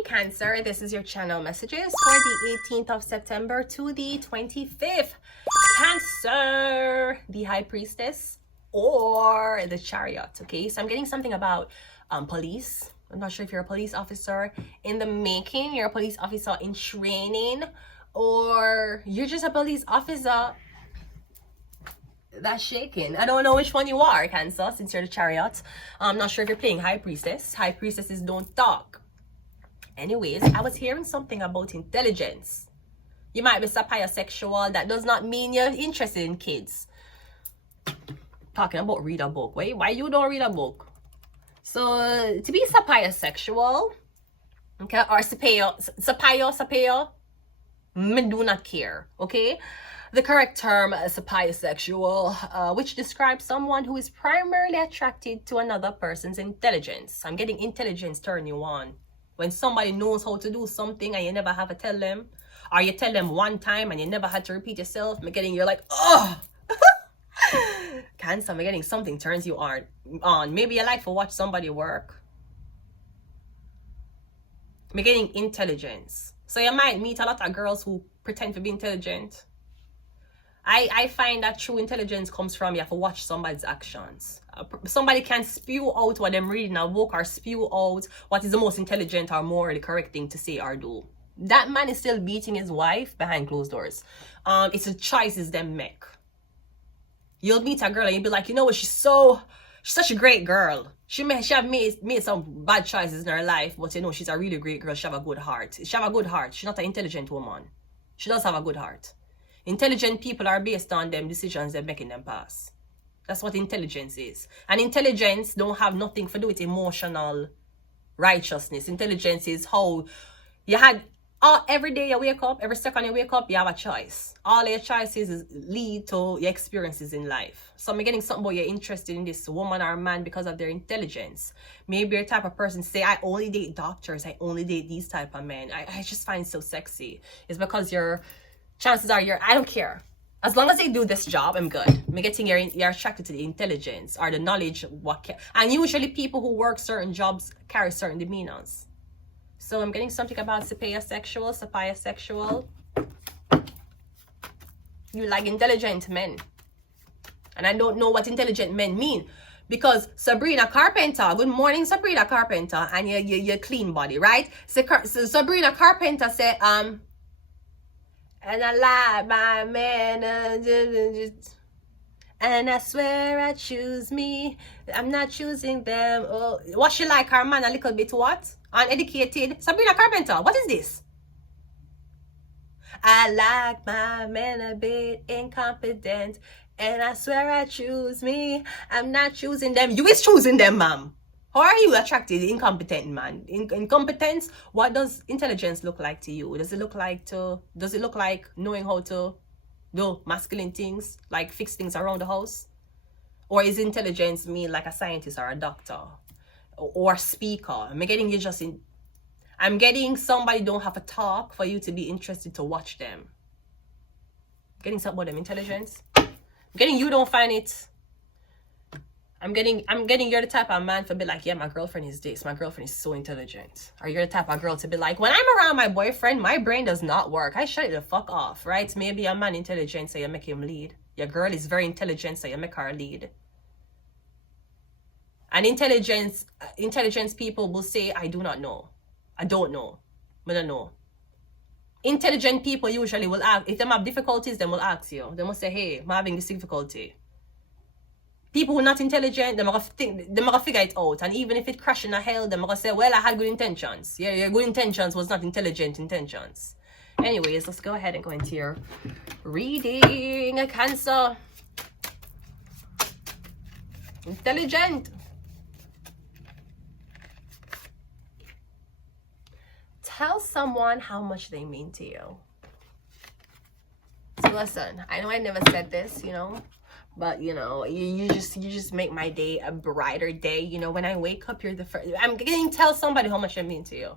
Hi Cancer, this is your channel messages for the 18th of September to the 25th. Cancer, the High Priestess or the Chariot. Okay, so I'm getting something about police. I'm not sure if you're a police officer in the making, you're a police officer in training, or you're just a police officer that's shaking. I don't know which one you are, Cancer, since you're the Chariot. I'm not sure if you're playing High Priestess. High Priestesses don't talk. Anyways, I was hearing something about intelligence. You might be sapiosexual. That does not mean you're interested in kids. Talking about read a book. Why you don't read a book? So, to be sapiosexual, okay, or sapio, me do not care, okay? The correct term is sapiosexual, which describes someone who is primarily attracted to another person's intelligence. I'm getting intelligence turn you on. When somebody knows how to do something and you never have to tell them, or you tell them one time and you never had to repeat yourself, you're like, oh! Cancer, I'm getting something turns you on. Maybe you like to watch somebody work. I'm getting intelligence. So you might meet a lot of girls who pretend to be intelligent. I find that true intelligence comes from you have to watch somebody's actions. Somebody can spew out what they're reading a book or spew out what is the most intelligent or morally correct thing to say or do. That man is still beating his wife behind closed doors. It's the choices they make. You'll meet a girl and you'll be like, you know what, she's such a great girl. She have made some bad choices in her life, but you know, she's a really great girl. She have a good heart. She have a good heart. She's not an intelligent woman. She does have a good heart. Intelligent people are based on them decisions they're making them pass. That's what intelligence is. And intelligence don't have nothing to do with emotional righteousness. Intelligence is how you had every day you wake up, every second you wake up, you have a choice. All your choices lead to your experiences in life. So I'm getting something about you're interested in this woman or man because of their intelligence. Maybe you're the type of person say, I only date doctors, I only date these type of men. I just find it so sexy. It's because chances are I don't care. As long as they do this job, I'm good. I'm getting you're attracted to the intelligence or the knowledge of and usually people who work certain jobs carry certain demeanors. So I'm getting something about sapiosexual. You like intelligent men. And I don't know what intelligent men mean. Because Sabrina Carpenter, good morning Sabrina Carpenter, and your clean body, right? So Sabrina Carpenter said, and I like my man, and I swear I choose me. I'm not choosing them. Oh, what she like her man a little bit what? Uneducated. Sabrina Carpenter, what is this? I like my man a bit incompetent, and I swear I choose me. I'm not choosing them. You is choosing them, ma'am. How are you attracted? Incompetent man. Incompetence. What does intelligence look like to you? Does it look like knowing how to do masculine things, like fix things around the house? Or is intelligence mean like a scientist or a doctor or a speaker? I'm getting somebody don't have to talk for you to be interested to watch them. Getting something about them intelligence. I'm getting you don't find it. I'm getting you're the type of man to be like, yeah, my girlfriend is this. My girlfriend is so intelligent. Or you're the type of girl to be like, when I'm around my boyfriend, my brain does not work. I shut it the fuck off, right? Maybe a man intelligent, so you make him lead. Your girl is very intelligent, so you make her lead. And intelligence people will say, I do not know. I don't know. I don't know. Intelligent people usually will ask, if they have difficulties, they will ask you. They must say, hey, I'm having this difficulty. People who are not intelligent, they're gonna figure it out. And even if it crashes in a hell, they're gonna say, well, I had good intentions. Yeah, your good intentions was not intelligent intentions. Anyways, let's go ahead and go into your reading. Cancer. Intelligent. Tell someone how much they mean to you. So listen, I know I never said this, but you just make my day a brighter day. When I wake up, you're the first. I'm getting tell somebody how much I mean to you.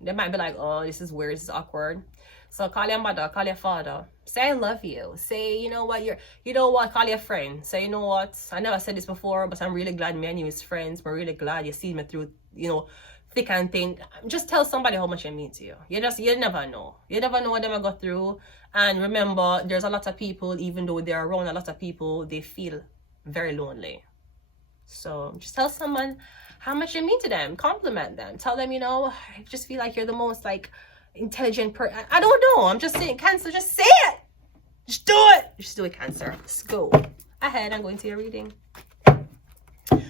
They might be like, oh, this is weird, this is awkward. So call your mother, call your father. Say I love you. Say, call your friend. Say, you know what, I never said this before, but I'm really glad me and you is friends. We're really glad you see me through, thick and thin. Just tell somebody how much it means to you. You never know. You never know what them I go through. And remember, there's a lot of people, even though they're around a lot of people, they feel very lonely. So just tell someone how much you mean to them. Compliment them. Tell them, you know, I just feel like you're the most like intelligent person. I don't know. I'm just saying, Cancer, just say it. Just do it. Just do it, Cancer. Let's go ahead and go into your reading.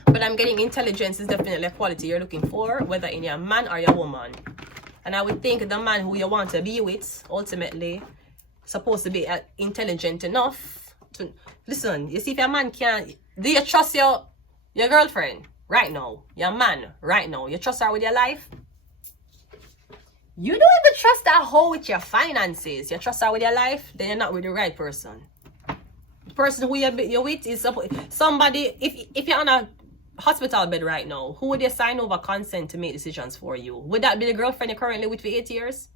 But I'm getting intelligence is definitely a quality you're looking for, whether in your man or your woman. And I would think the man who you want to be with, ultimately, supposed to be intelligent enough to... Listen, you see if your man can't... Do you trust your girlfriend right now? Your man right now? You trust her with your life? You don't even trust that hoe with your finances. You trust her with your life? Then you're not with the right person. The person who you're with is somebody... If you're on a hospital bed right now, who would you sign over consent to make decisions for you? Would that be the girlfriend you're currently with for 8 years?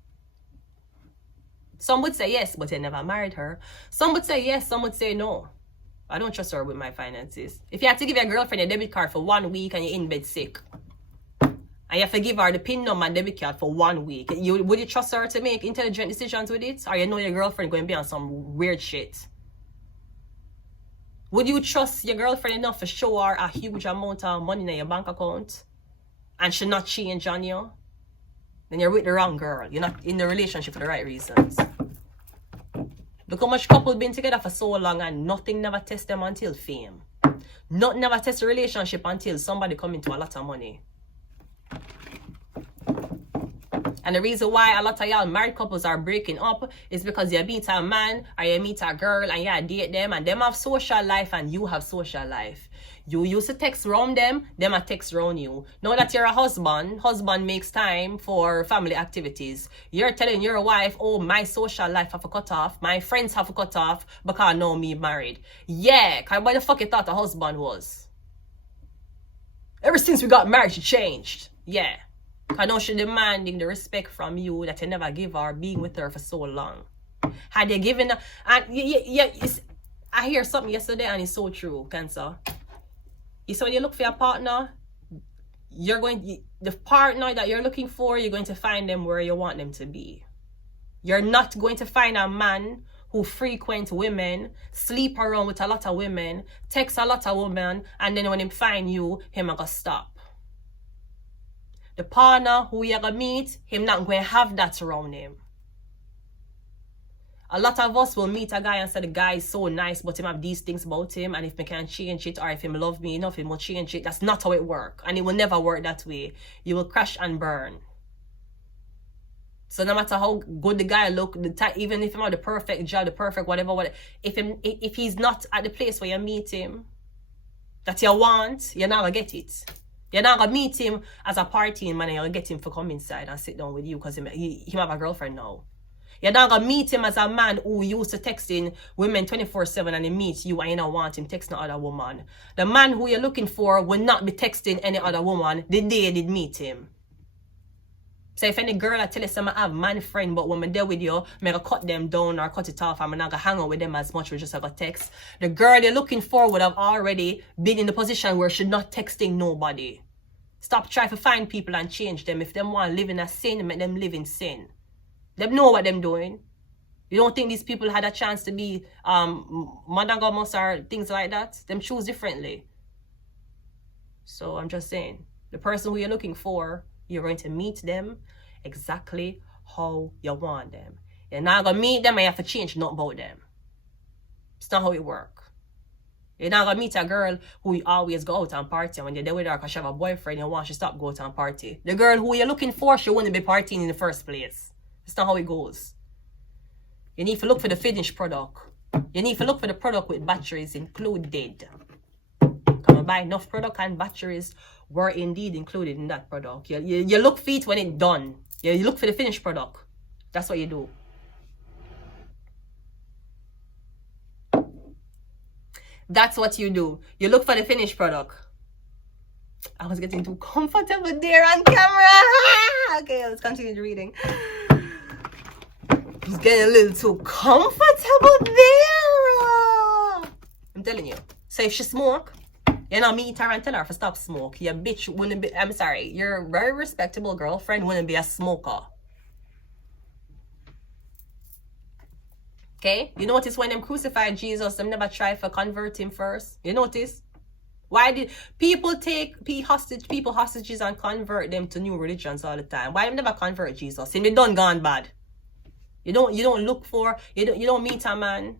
Some would say yes, but you never married her. Some would say yes, some would say no. I don't trust her with my finances. If you have to give your girlfriend a debit card for 1 week and you're in bed sick, and you have to give her the PIN number and debit card for 1 week, would you trust her to make intelligent decisions with it? Or you know your girlfriend going to be on some weird shit? Would you trust your girlfriend enough to show her a huge amount of money in your bank account and she not change on you? Then you're with the wrong girl. You're not in the relationship for the right reasons. Look how much couple been together for so long and nothing never tests them until fame. Nothing never tests a relationship until somebody come into a lot of money. And the reason why a lot of y'all married couples are breaking up is because you meet a man or you meet a girl and you date them and them have social life and you have social life. You used to text around them a text around you. Now that you're a husband makes time for family activities. You're telling your wife, oh, my social life have to cut off, my friends have to cut off because now me married. Yeah, because what the fuck you thought a husband was? Ever since we got married, she changed. Yeah. I know she's demanding the respect from you that you never give her, being with her for so long. Had you given her, and I hear something yesterday and it's so true, Cancer. You see, when you look for your partner, the partner that you're looking for, you're going to find them where you want them to be. You're not going to find a man who frequents women, sleep around with a lot of women, text a lot of women, and then when he find you, him gonna stop. The partner who you're gonna meet, him not going to have that around him. A lot of us will meet a guy and say the guy is so nice, but him have these things about him, and if me can't change it, or if him love me enough, he will change it. That's not how it works, and it will never work that way. You will crash and burn. So no matter how good the guy look, even if he have the perfect job, the perfect whatever, if he's not at the place where you meet him that you want, you're not gonna get it. You're not gonna meet him as a partying man and you're gonna get him to come inside and sit down with you because he have a girlfriend now. You're not gonna meet him as a man who used to texting women 24/7 and he meets you and you don't want him texting other woman. The man who you're looking for will not be texting any other woman the day you did meet him. So if any girl I tell you I have man friend, but when I'm there with you, I'm gonna cut them down or cut it off, I'm not gonna hang out with them as much, we just have a text. The girl you're looking for would have already been in the position where she's not texting nobody. Stop trying to find people and change them. If them want to live in a sin, make them live in sin. Them know what them doing. You don't think these people had a chance to be monogamous or things like that? Them choose differently. So I'm just saying, the person who you're looking for, you're going to meet them exactly how you want them. You're not going to meet them and you have to change nothing about them. It's not how it works. You're not going to meet a girl who you always go out and party, and when you're there with her because she have a boyfriend, you want she stop go out and party. The girl who you're looking for, she wouldn't be partying in the first place. It's not how it goes. You need to look for the finished product. You need to look for the product with batteries included. Come and buy enough product and batteries were indeed included in that product. You look for it when it's done. You look for the finished product. That's what you do. That's what you do. You look for the finished product. I was getting too comfortable there on camera. Okay, let's continue the reading. Just getting a little too comfortable there. I'm telling you. So if she smoke, you You know, meet her and tell her to stop smoke. Your bitch wouldn't be, I'm sorry, your very respectable girlfriend wouldn't be a smoker. Okay? You notice when them crucified Jesus, them never try to convert him first? You notice? Why did people take people hostages and convert them to new religions all the time? Why them never convert Jesus? Him they done gone bad. You don't look for, you don't meet a man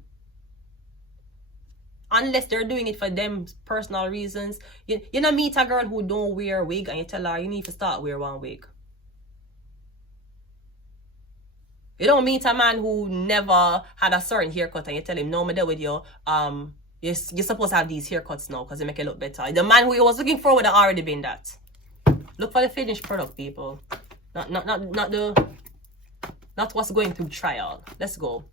unless they're doing it for them personal reasons. You don't meet a girl who don't wear a wig and you tell her you need to start wear one wig. You don't meet a man who never had a certain haircut and you tell him, no, I'm there with you. You're supposed to have these haircuts now because they make it look better. The man who you was looking for would have already been that. Look for the finished product, people. Not what's going through trial. Let's go.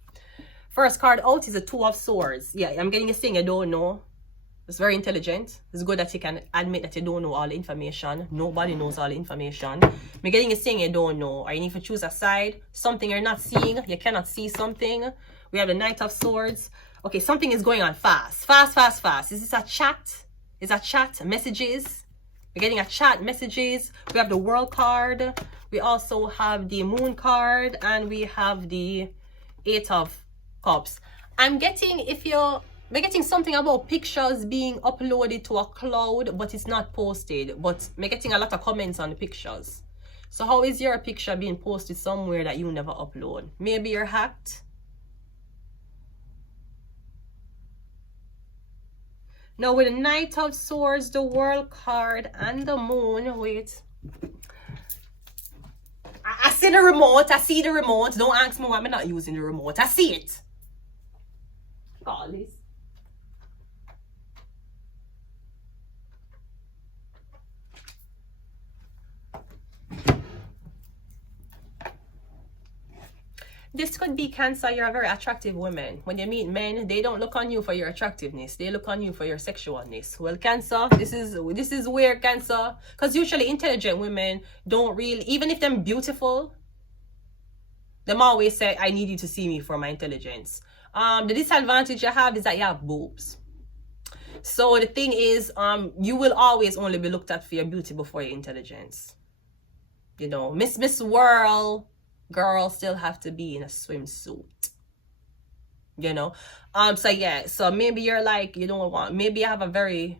First card out is a Two of Swords. Yeah, I'm getting a thing you don't know. It's very intelligent. It's good that you can admit that you don't know all the information. Nobody knows all the information. I'm getting a thing you don't know. Or you need to choose a side. Something you're not seeing. You cannot see something. We have the Knight of Swords. Okay, something is going on fast. Fast. Is this a chat? Is a chat? Messages? We're getting a chat, messages. We have the World card. We also have the Moon card. And we have the Eight of Cups. I'm getting, we're getting something about pictures being uploaded to a cloud, but it's not posted. But we're getting a lot of comments on the pictures. So how is your picture being posted somewhere that you never upload? Maybe you're hacked. Now with the Knight of Swords, the World card, and the Moon, wait. I see the remote. I see the remote. Don't ask me why I'm not using the remote. I see it. Call this. This could be Cancer. You're a very attractive woman. When you meet men, they don't look on you for your attractiveness. They look on you for your sexualness. Well, Cancer, this is weird, Cancer. Because usually intelligent women don't really, even if they're beautiful, them always say, I need you to see me for my intelligence. The disadvantage you have is that you have boobs. So the thing is, you will always only be looked at for your beauty before your intelligence. You know, Miss World girls still have to be in a swimsuit. You know? So yeah, so maybe you're like, you don't want, maybe you have a very,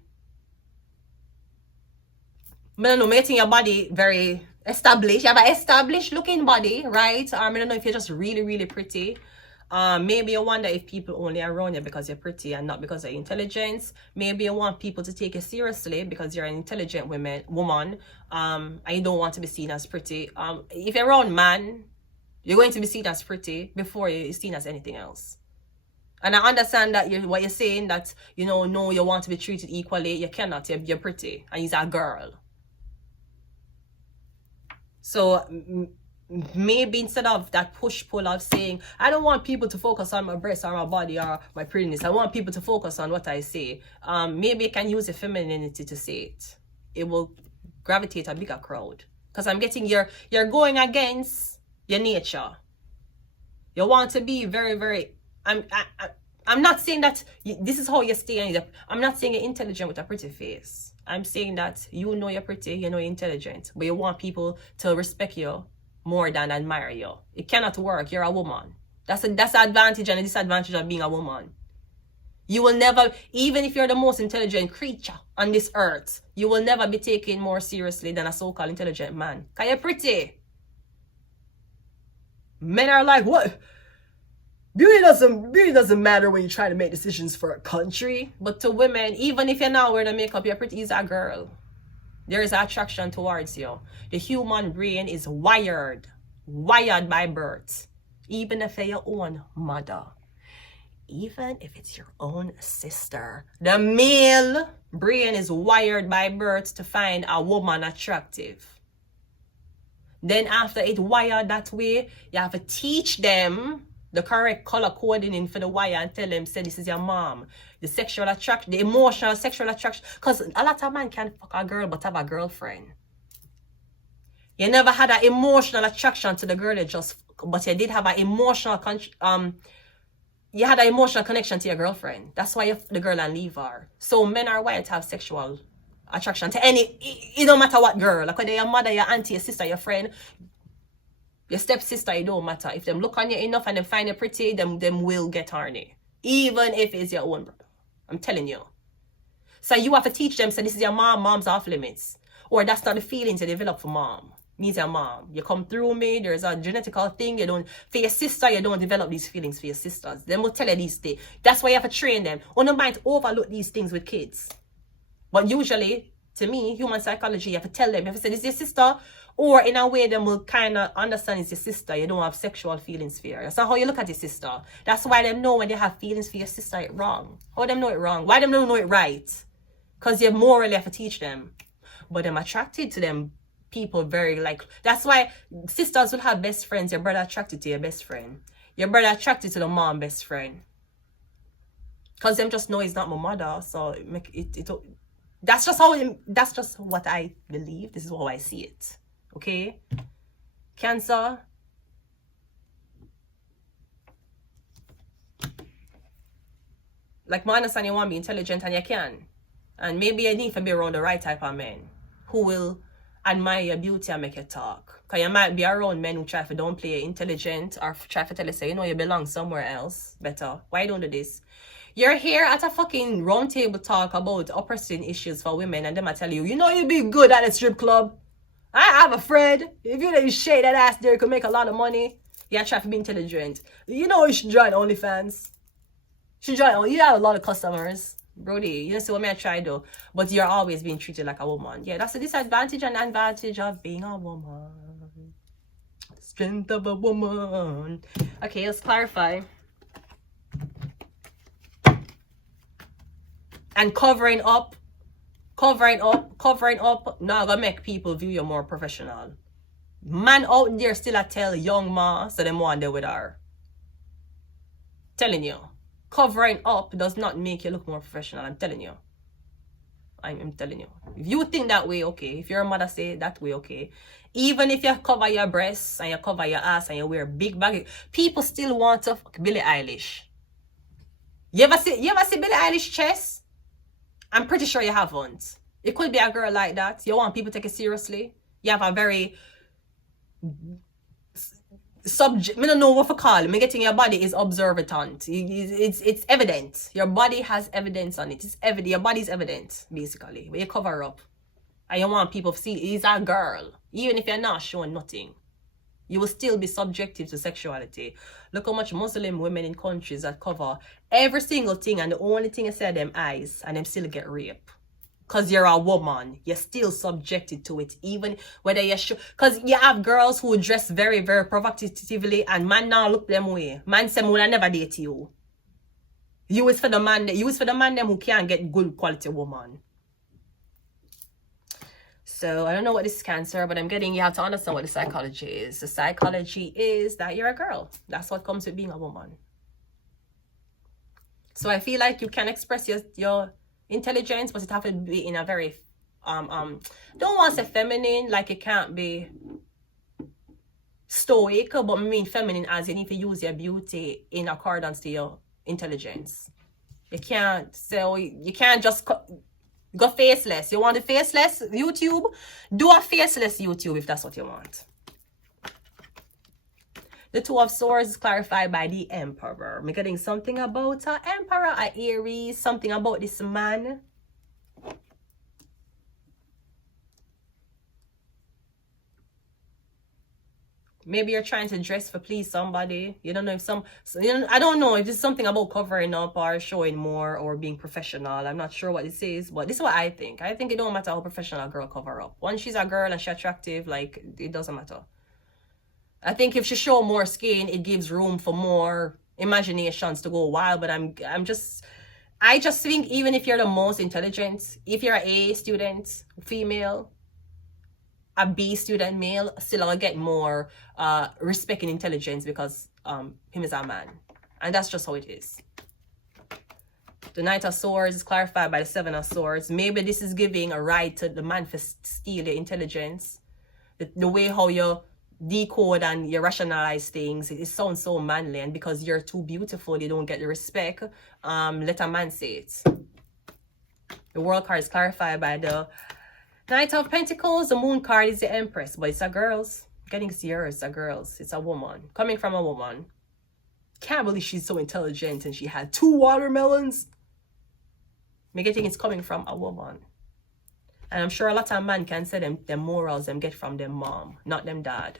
I don't know, making your body very established. You have an established looking body, right? I don't know if you're just really, really pretty. Maybe you wonder if people only are around you because you're pretty and not because of intelligence. Maybe you want people to take you seriously because you're an intelligent woman, and you don't want to be seen as pretty. If you're around man, you're going to be seen as pretty before you're seen as anything else. And I understand that what you're saying, that, you know, no, you want to be treated equally. You cannot. You're pretty and you're a girl. So maybe instead of that push-pull of saying, I don't want people to focus on my breasts or my body or my prettiness. I want people to focus on what I say. Maybe you can use your femininity to say it. It will gravitate a bigger crowd. Because I'm getting you're going against your nature. You want to be very, very, I'm not saying that this is how you stay. I'm not saying you're intelligent with a pretty face. I'm saying that you know you're pretty, you know you're intelligent, but you want people to respect you more than admire you. It cannot work. You're a woman. That's the advantage and the disadvantage of being a woman. You will never, even if you're the most intelligent creature on this earth, you will never be taken more seriously than a so-called intelligent man. Because you're pretty. Men are like, what? Beauty doesn't matter when you try to make decisions for a country. But to women, even if you're not wearing the makeup, you're pretty as a girl. There is attraction towards you. The human brain is wired by birth. Even if you're your own mother. Even if it's your own sister. The male brain is wired by birth to find a woman attractive. Then after it wired that way, you have to teach them the correct color coding for the wire and tell them, say, this is your mom. The sexual attraction, the emotional sexual attraction. Because a lot of men can't fuck a girl but have a girlfriend. You never had an emotional attraction to the girl you just, but you did have an emotional you had an emotional connection to your girlfriend. That's why the girl and leave her. So men are wired to have sexual attraction to any, it don't matter what girl. Like whether your mother, your auntie, your sister, your friend, your stepsister, it don't matter. If them look on you enough and they find you pretty, them will get horny. Even if it's your own brother. I'm telling you. So you have to teach them, so this is your mom, mom's off limits. Or that's not the feelings you develop for mom. Means your mom. You come through me, there's a genetical thing. You don't, for your sister, you don't develop these feelings for your sisters. They will tell you these things. That's why you have to train them. Or no might overlook these things with kids. But usually, to me, human psychology, you have to tell them, you have to say, this is your sister. Or in a way, they will kind of understand it's your sister. You don't have sexual feelings for her. That's not how you look at your sister. That's why they know when they have feelings for your sister, it's wrong. How them know it wrong? Why them don't know it right? Because you morally have to teach them. But I'm attracted to them people very like, that's why sisters will have best friends. Your brother attracted to your best friend. Your brother attracted to the mom best friend. Because them just know it's not my mother. So that's just that's just what I believe. This is how I see it. Okay? Cancer. Like, I understand you want to be intelligent and you can. And maybe you need to be around the right type of men who will admire your beauty and make you talk. Because you might be around men who try to downplay you intelligent or try to tell you, say, you know, you belong somewhere else better. Why don't do this? You're here at a fucking round table talk about oppressing issues for women, and then I tell you, you know, you'd be good at a strip club. I have a friend. If you let you shade that ass there, you could make a lot of money. You try to be intelligent. You know, you should join OnlyFans. You should join. You have a lot of customers. Brody, you know, see what I try though. But you're always being treated like a woman. Yeah, that's a disadvantage and advantage of being a woman. Strength of a woman. Okay, let's clarify. And covering up now gonna make people view you more professional. Man out there still a tell young ma so them want there with her. Telling you. Covering up does not make you look more professional. I'm telling you. I'm telling you. If you think that way, okay. If your mother say that way, okay. Even if you cover your breasts and you cover your ass and you wear big baggy, people still want to fuck Billie Eilish. You ever see Billie Eilish chest? I'm pretty sure you haven't. It could be a girl like that. You want people to take it seriously. You have a very subject, I don't know what to call it. Me getting your body is observant. It's evident. Your body has evidence on it. It's evident. Your body's evident, basically. But you cover up. And you want people to see he's a girl. Even if you're not showing nothing. You will still be subjective to sexuality. Look how much Muslim women in countries that cover every single thing, and the only thing you say are them eyes, and them still get raped. Because you're a woman, you're still subjected to it, even whether you're sure. Because you have girls who dress very, very provocatively, and man now look them way. Man say, will I never date you. You is for the man them who can't get good quality woman. So I don't know what this is Cancer, but I'm getting you have to understand what the psychology is. The psychology is that you're a girl. That's what comes with being a woman. So I feel like you can express your intelligence, but it have to be in a very don't want to say feminine, like it can't be stoic, but I mean feminine as you need to use your beauty in accordance to your intelligence. You can't just go faceless. You want a faceless YouTube? Do a faceless YouTube if that's what you want. The Two of Swords is clarified by the Emperor. I'm getting something about an Emperor, an Aries, something about this man. Maybe you're trying to dress for please somebody. You don't know if I don't know if it's something about covering up or showing more or being professional. I'm not sure what this is, but this is what I think. I think it don't matter how professional a girl cover up. Once she's a girl and she's attractive, like, it doesn't matter. I think if she show more skin, it gives room for more imaginations to go wild. But I just think even if you're the most intelligent, if you're an A student, female, a B student, male, still I'll get more respect and intelligence because him is a man. And that's just how it is. The Knight of Swords is clarified by the Seven of Swords. Maybe this is giving a right to the man to steal your intelligence. The way how you decode and you rationalize things. It sounds so manly, and because you're too beautiful, you don't get the respect. Let a man say it. The world card is clarified by the Knight of Pentacles. The moon card is the Empress, but it's a girl's. Getting yours, it's a girl's. It's a woman. Coming from a woman. Can't believe she's so intelligent and she had 2 watermelons. Me getting it's coming from a woman. And I'm sure a lot of men can say them morals them get from them mom, not them dad.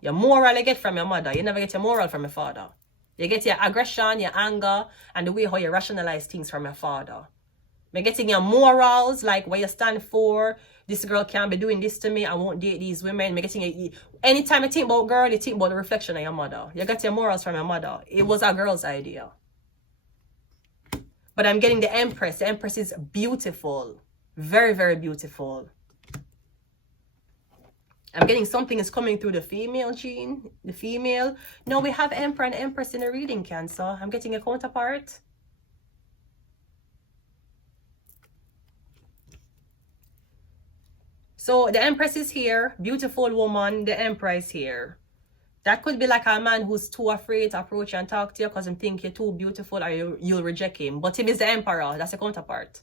Your moral you get from your mother. You never get your moral from your father. You get your aggression, your anger, and the way how you rationalize things from your father. Me getting your morals, like what you stand for. This girl can't be doing this to me. I won't date these women. Me getting your, anytime you think about girl, you think about the reflection of your mother. You get your morals from your mother. It was a girl's idea. But I'm getting the Empress. The Empress is beautiful. Very, very beautiful. I'm getting something is coming through the female gene. The female. No, we have Emperor and Empress in the reading, Cancer. I'm getting a counterpart. So the Empress is here. Beautiful woman. The Emperor is here. That could be like a man who's too afraid to approach you and talk to you because he think you're too beautiful or you'll reject him. But if he's the Emperor, that's a counterpart.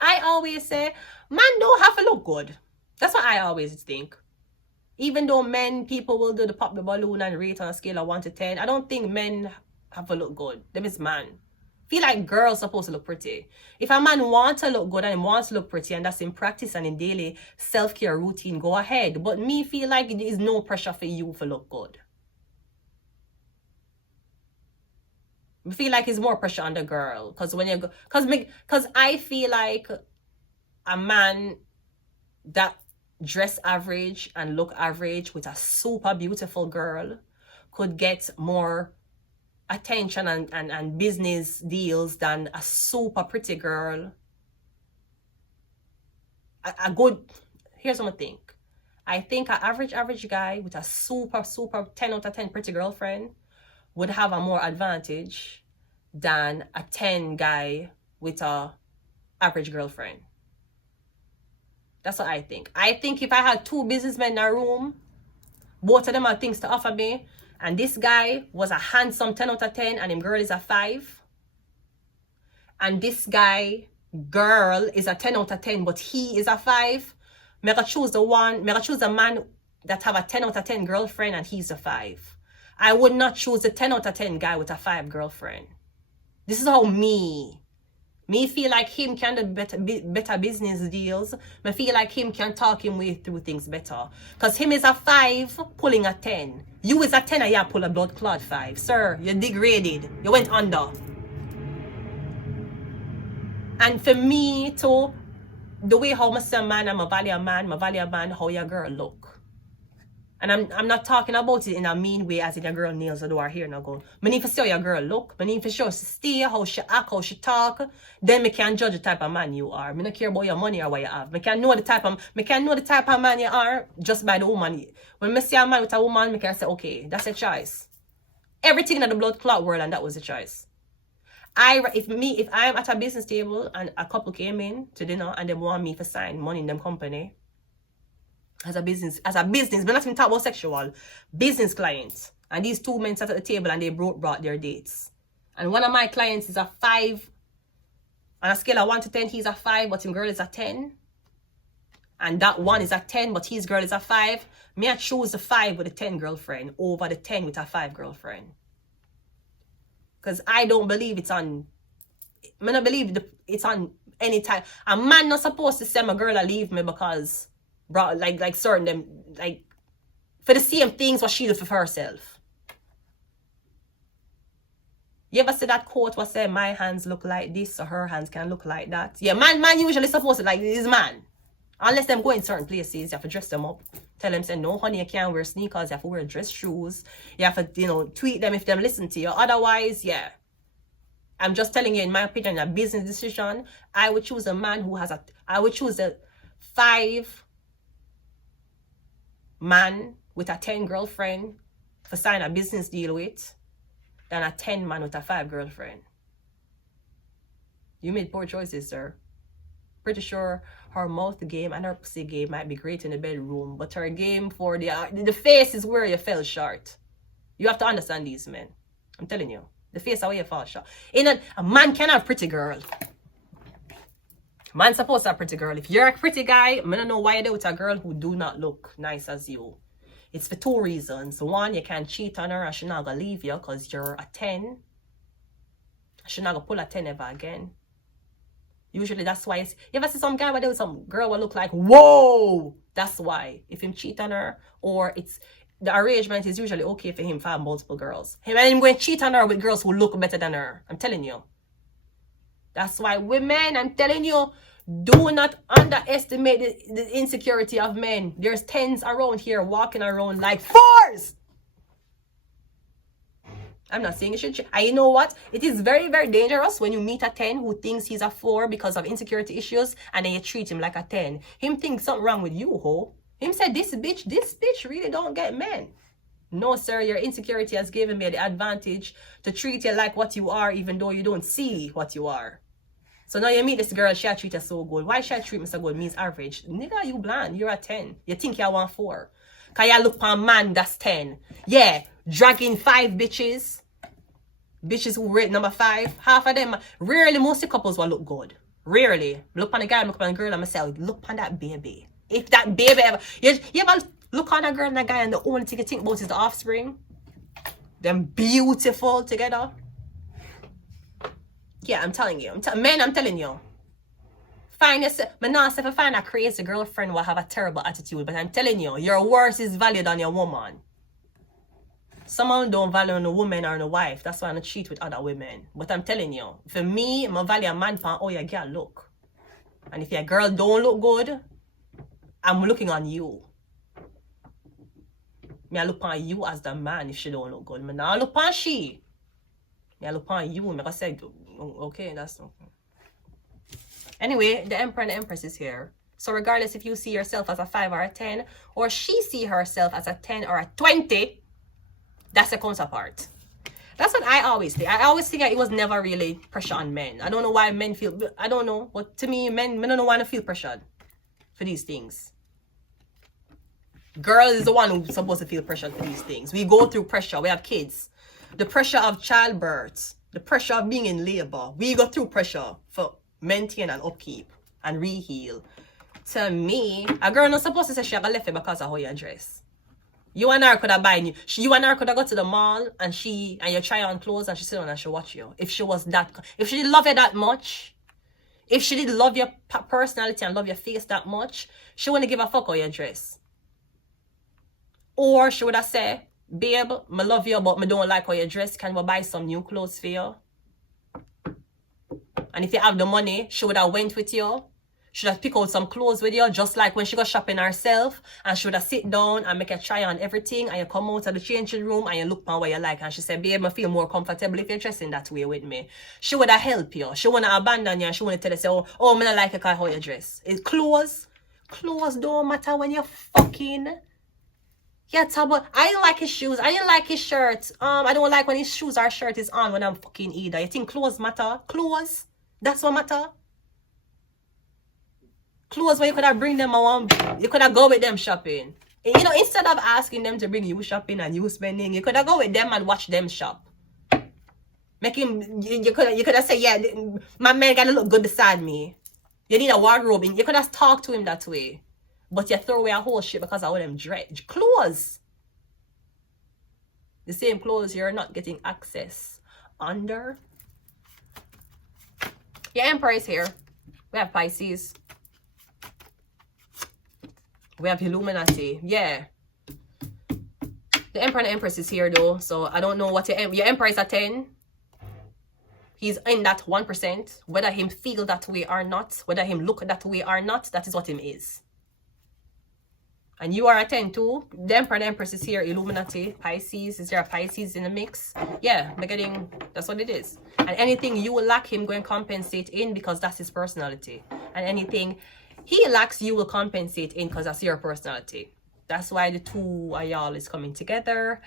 I always say, man don't have to look good. That's what I always think. Even though people will do the pop the balloon and rate on a scale of 1 to 10, I don't think men have to look good. Them is man. Feel like girls supposed to look pretty. If a man wants to look good and he wants to look pretty and that's in practice and in daily self-care routine, go ahead. But me feel like there is no pressure for you to look good. I feel like it's more pressure on the girl. Because when you go, because I feel like a man that dress average and look average with a super beautiful girl could get more attention and business deals than a super pretty girl. A good, here's what I think. I think an average guy with a super 10 out of 10 pretty girlfriend would have a more advantage than a 10 guy with a average girlfriend. That's what I think. I think if I had 2 businessmen in a room, both of them have things to offer me, and this guy was a handsome 10 out of 10 and him girl is a 5, and this guy girl is a 10 out of 10 but he is a 5, me gonna choose the man that have a 10 out of 10 girlfriend and he's a 5. I would not choose a 10 out of 10 guy with a 5 girlfriend. This is how me feel like him can do better business deals. Me feel like him can talk him way through things better. Because him is a 5 pulling a 10. You is a 10 and you pull a blood clot 5. Sir, you degraded. You went under. And for me too, the way how I say man, I'm a value man, how your girl look. And I'm not talking about it in a mean way as in your girl nails the door here now go. I need to see how your girl look. I need to show she stay, how she act, how she talk. Then I can judge the type of man you are. I don't care about your money or what you have. I can know the type of man you are just by the woman. When I see a man with a woman, I can say, okay, that's a choice. Everything in the blood clot world, and that was a choice. If I'm at a business table and a couple came in to dinner and they want me to sign money in them company, as a business, but not even talk about sexual, business clients. And these 2 men sat at the table and they brought their dates. And one of my clients is a 5. On a scale of 1 to 10, he's a 5, but his girl is a 10. And that one is a 10, but his girl is a 5. Me, I choose the 5 with a 10 girlfriend over the 10 with a 5 girlfriend. Because I don't believe it's on, I don't believe it's on any time. A man not supposed to say my girl to leave me because brought like certain them like for the same things what she do for herself. You ever see that quote what say my hands look like this or her hands can look like that? Yeah, man usually supposed to like this man. Unless them go in certain places, you have to dress them up. Tell them say no honey, you can't wear sneakers, you have to wear dress shoes. You have to, tweet them if them listen to you. Otherwise, yeah. I'm just telling you in my opinion, a business decision, I would choose a man who has I would choose a 5 man with a 10 girlfriend to sign a business deal with than a 10 man with a 5 girlfriend. You made poor choices, sir. Pretty sure her mouth game and her pussy game might be great in the bedroom, but her game for the face is where you fell short. You have to understand these men. I'm telling you. The face is where you fall short. A man can have pretty girl. Man's supposed to have pretty girl. If you're a pretty guy, I don't know why you're with a girl who do not look nice as you. It's for two reasons. One, you can't cheat on her and she's not gonna leave you because you're a 10. She's not gonna pull a 10 ever again. Usually that's why you ever see some guy where there with some girl will look like, whoa! That's why. If him cheat on her, or it's the arrangement is usually okay for him to have multiple girls. Him and him going to cheat on her with girls who look better than her. I'm telling you. That's why women, I'm telling you, do not underestimate the insecurity of men. There's 10s around here walking around like 4s. I'm not saying you should. And you know what? It is very, very dangerous when you meet a 10 who thinks he's a 4 because of insecurity issues, and then you treat him like a 10. Him thinks something wrong with you, ho. Him said, this bitch really don't get men. No, sir, your insecurity has given me the advantage to treat you like what you are, even though you don't see what you are. So now you meet this girl, she treat you so good. Why she treat me so good means average. Nigga, you blind. You're a 10. You think you want 4. Because you look for a man that's 10. Yeah, dragging 5 bitches. Bitches who rate number 5. Half of them, rarely most of couples will look good. Rarely. Look on the guy, look on the girl, and myself, look on that baby. If that baby ever... You ever look on a girl and a guy and the only thing you think about is the offspring? Them beautiful together. Yeah, I'm telling you. Men, I'm telling you. Find yourself. But not if you find a crazy girlfriend will have a terrible attitude. But I'm telling you, your worth is valued on your woman. Someone don't value no woman or no wife. That's why I don't cheat with other women. But I'm telling you, for me, I value a man for how your girl look. And if your girl don't look good, I'm looking on you. I look on you as the man if she don't look good. I not look on she. I look on you. I say, okay, that's okay. Anyway, the Emperor and the Empress is here. So regardless if you see yourself as a 5 or a 10, or she see herself as a 10 or a 20, that's a counterpart. That's what I always think. I always think that it was never really pressure on men. I don't know why men feel... I don't know. But to me, men don't want to feel pressured for these things. Girl is the one who's supposed to feel pressured for these things. We go through pressure. We have kids. The pressure of childbirth. The pressure of being in labor. We go through pressure for maintain and upkeep and reheal. To me, a girl not supposed to say she left it because of how you dress. You and her could have buy you and her could have go to the mall and you try on clothes and she sit down and she watch you. If she did love you that much, if she did love your personality and love your face that much, she wouldn't give a fuck how you dress. Or she would have said, babe, I love you, but I don't like how you dress. Can we buy some new clothes for you? And if you have the money, she would have went with you. She would have picked out some clothes with you, just like when she go shopping herself. And she would have sit down and make a try on everything. And you come out of the changing room and you look on what you like. And she said, babe, I feel more comfortable if you're dressing that way with me. She would have helped you. She wouldn't abandon you. And she wouldn't tell you, say, oh, I don't like how you dress. It's clothes. Clothes don't matter when you're fucking... Yeah, but I didn't like his shoes. I didn't like his shirt. I don't like when his shoes or shirt is on when I'm fucking either. You think clothes matter? Clothes? That's what matter? Clothes where you could have bring them along. You could have go with them shopping. You know, instead of asking them to bring you shopping and you spending, you could have go with them and watch them shop. Make him, you could have said, yeah, my man gotta look good beside me. You need a wardrobe. You could have talked to him that way. But you throw away a whole shit because of all them dredge. Clothes. The same clothes you're not getting access under. Your Emperor is here. We have Pisces. We have Illuminati. Yeah. The Emperor and the Empress is here though. So I don't know what your Emperor is a 10. He's in that 1%. Whether him feel that way or not. Whether him look that way or not. That is what him is. And you are a 10 too. The Emperor and the Empress is here. Illuminati. Pisces. Is there a Pisces in the mix? Yeah. That's what it is. And anything you will lack, him going to compensate in because that's his personality. And anything he lacks, you will compensate in because that's your personality. That's why the two of y'all is coming together.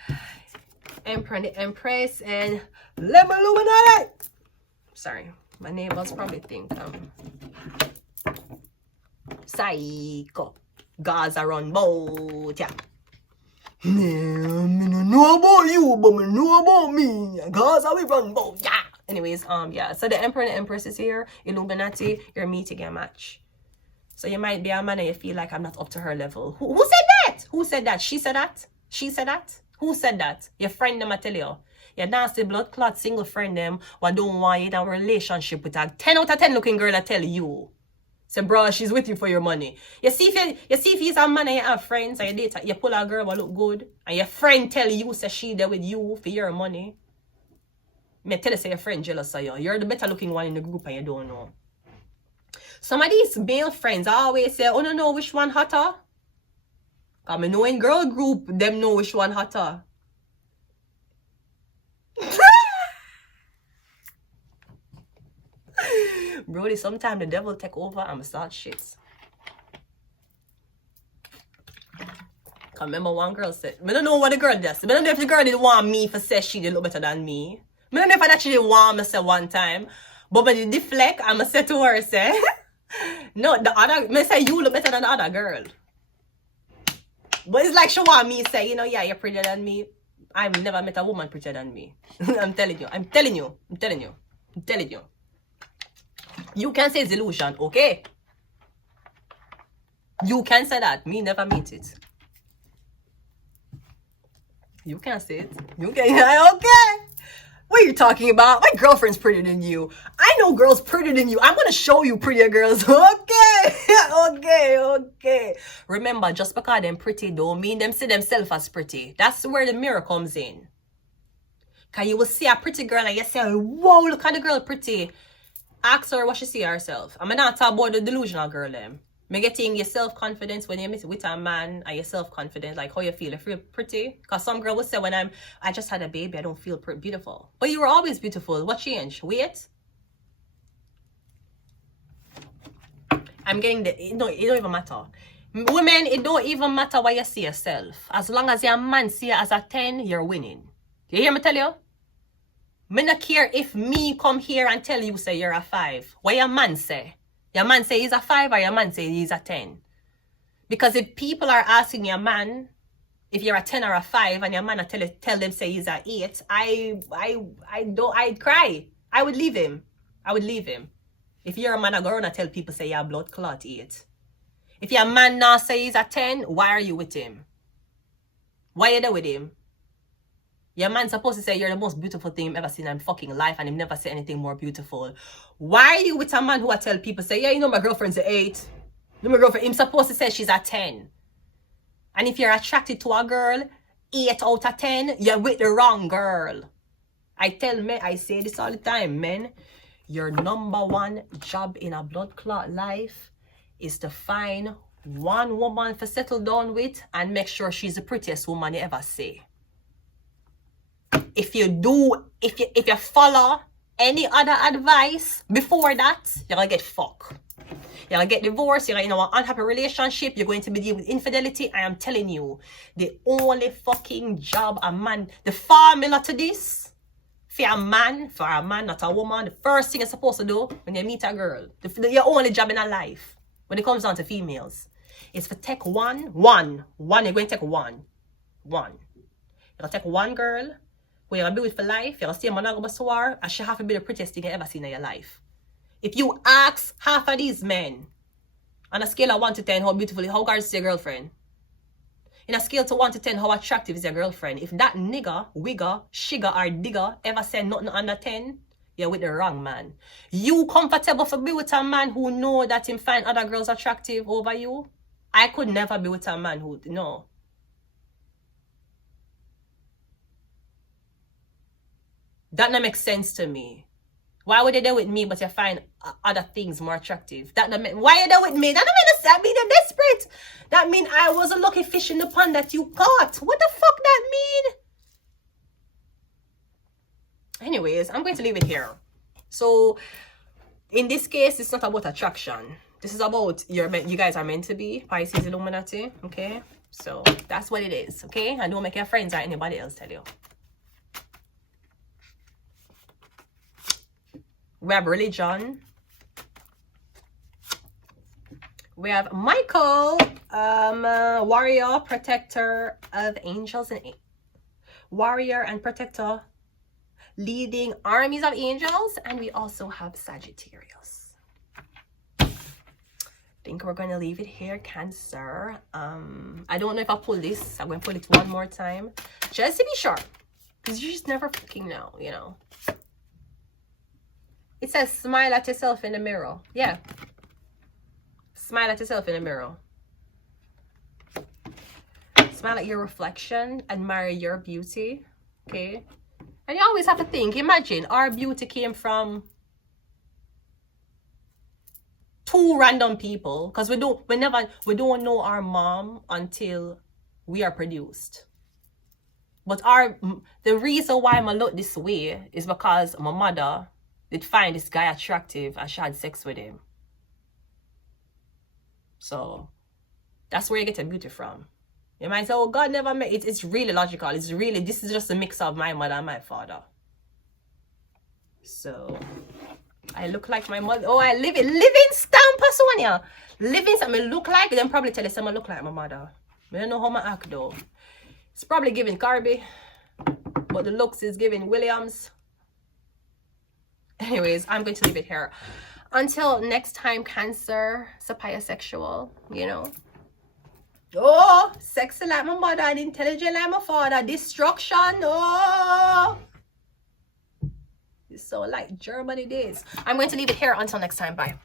Emperor and the Empress and Illuminati. Sorry. My neighbors probably think Psycho. Gaza run boat, yeah. Me no know about you, but me know about me. Gaza we run boat, yeah. Anyways, yeah. So the Emperor and the Empress is here. Illuminati, you're meeting a match. So you might be a man and you feel like I'm not up to her level. Who said that? Who said that? She said that? She said that? Who said that? Your friend them, I tell you. Your nasty blood clot single friend them who don't want you in a relationship with a 10 out of 10 looking girl, I tell you. Say, bro, she's with you for your money. You see if he's a man and you have friends and you date, you pull a girl who look good and your friend tell you say she there with you for your money. Me tell you say your friend jealous of you. You're the better looking one in the group and you don't know. Some of these male friends always say, oh, no, know which one hotter. Because I know in girl group, them know which one hotter. Brody, sometimes the devil take over and start shit. Cause remember one girl said, I don't know what the girl does. I don't know if the girl didn't want me for say she did look better than me. I don't know if I actually want me say one time. But when you deflect, I'ma say to her, say, no, the other, me say you look better than the other girl. But it's like she want me say, you know, yeah, you're prettier than me. I've never met a woman prettier than me. I'm telling you. You can say it's illusion, okay? You can say that. Me never meet it. You can say it. You can, okay. What are you talking about? My girlfriend's prettier than you. I know girls prettier than you. I'm going to show you prettier girls. Okay. Okay. Remember, just because they're pretty don't mean them see themselves as pretty. That's where the mirror comes in. Because you will see a pretty girl and you say, whoa, look at the girl pretty. Ask her what she see herself. I'm not talking about the delusional girl them. Me getting your self-confidence when you meet with a man and your self-confidence, like how you feel. You feel pretty? Because some girl will say when I just had a baby, I don't feel beautiful. But you were always beautiful. What changed? Wait. I'm getting it don't even matter. Women, it don't even matter what you see yourself. As long as your man see you as a 10, you're winning. You hear me tell you? Me not care if me come here and tell you say you're a 5. What your man say? Your man say he's a 5 or your man say he's a 10? Because if people are asking your man if you're a 10 or a 5 and your man tell them say he's a 8, I'd cry. I would leave him. If you're a man, I go around and tell people say you're a blood clot 8. If your man now say he's a 10, why are you with him? Why are you there with him? Your man's supposed to say you're the most beautiful thing you've ever seen in fucking life and he've never said anything more beautiful. Why are you with a man who I tell people say, yeah, you know my girlfriend's a 8. You know my girlfriend, he's supposed to say she's a 10. And if you're attracted to a girl, 8 out of 10, you're with the wrong girl. I say this all the time, men. Your number one job in a blood clot life is to find one woman to settle down with and make sure she's the prettiest woman you ever see. If you follow any other advice before that, you're gonna get fucked. You're gonna get divorced, you're gonna in an unhappy relationship, you're going to be dealing with infidelity. I am telling you, the only fucking job a man, the formula to this, for a man, not a woman, the first thing you're supposed to do when you meet a girl, your only job in a life, when it comes down to females, is to take one, you're going to take one. You're gonna take one girl, who you're going to be with for life, you're going to stay monogamous to her, and she have to be the prettiest thing you ever seen in your life. If you ask half of these men, on a scale of 1 to 10, how beautiful, how gorgeous is your girlfriend? In a scale to 1 to 10, how attractive is your girlfriend? If that nigga, wigger, shigger, or digger ever said nothing under 10, you're with the wrong man. You comfortable for be with a man who know that him find other girls attractive over you? I could never be with a man who, no. That don't make sense to me. Why would you there with me but you find other things more attractive? That don't make, why are you there with me? That don't mean you're desperate. That mean I was a lucky fish in the pond that you caught. What the fuck that mean? Anyways, I'm going to leave it here. So, in this case, it's not about attraction. This is about you guys are meant to be. Pisces Illuminati. Okay? So, that's what it is. Okay? And don't make your friends or anybody else tell you. We have religion. We have Michael, warrior, protector of angels, and warrior and protector, leading armies of angels. And we also have Sagittarius. I think we're going to leave it here, Cancer. I don't know if I'll pull this. I'm going to pull it one more time, just to be sure, because you just never fucking know, you know. It says smile at yourself in the mirror. Yeah. Smile at yourself in the mirror. Smile at your reflection. Admire your beauty. Okay. And you always have to think. Imagine our beauty came from two random people. Because we don't know our mom until we are produced. But the reason why I look this way is because my mother did find this guy attractive and she had sex with him. So that's where you get your beauty from. You might say, oh, God never made it. It's really logical. This is just a mix of my mother and my father. So I look like my mother. Oh, I living stamp, Sonia. Living something look like, then probably tell you something look like my mother. I don't know how I act though. It's probably giving Carby, but the looks is giving Williams. Anyways, I'm going to leave it here. Until next time, Cancer, sapiosexual, you know. Oh, sexy like my mother and intelligent like my father. Destruction, oh. It's so like Germany days. I'm going to leave it here until next time. Bye.